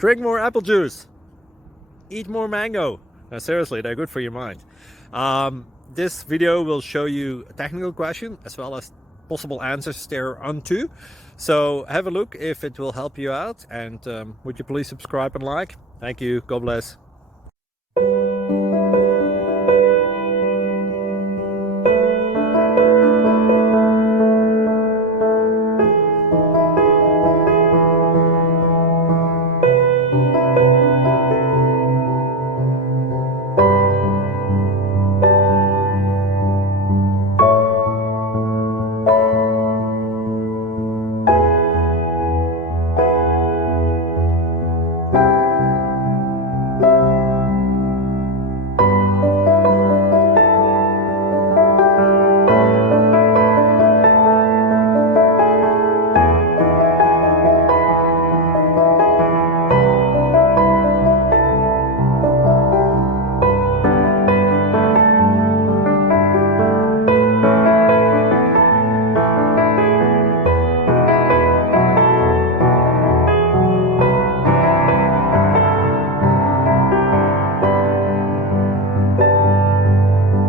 Drink more apple juice. Eat more mango. No, seriously, they're good for your mind. This video will show you a technical question as well as possible answers thereunto. So have a look if it will help you out, and would you please subscribe and like? Thank you. God bless.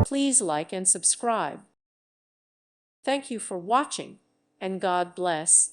Please like and subscribe. Thank you for watching, and God bless.